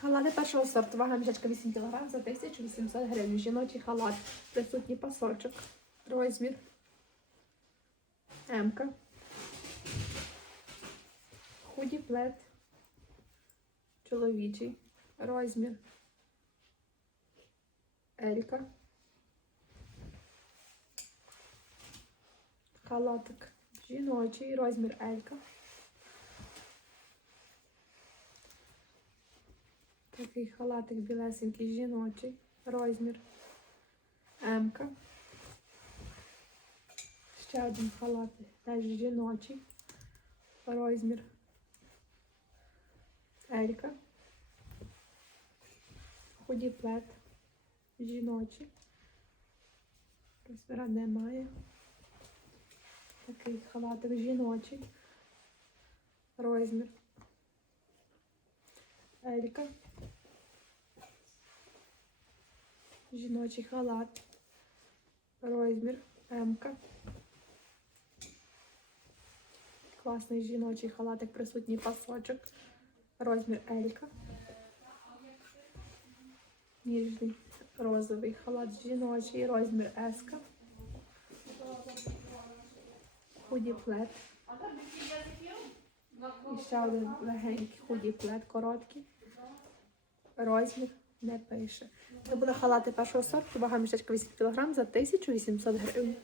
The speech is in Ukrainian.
Халати першого сорту, вага мішечка 8 кг за 1800 гривень. Жіночий халат, присутній пасочок, розмір, М-ка, худі плед, чоловічий, розмір, Елька, халатик, жіночий, розмір Елька. Такий халатик білесенький жіночий, розмір М-ка. Ще один халатик, теж жіночий, розмір Елька. Худі плед, жіночий. Розміра немає. Такий халатик жіночий, розмір Елька. Жіночий халат. Розмір М-ка. Класний жіночий халатик, присутній пасочок. Розмір Елька. Ніжний розовий халат жіночий, розмір С-ка. Худі плед. І ще один легенький худі плед, короткий. Розмір не пише. Це були халати першого сорту, вага мішечка 8 кг за 1800 гривень.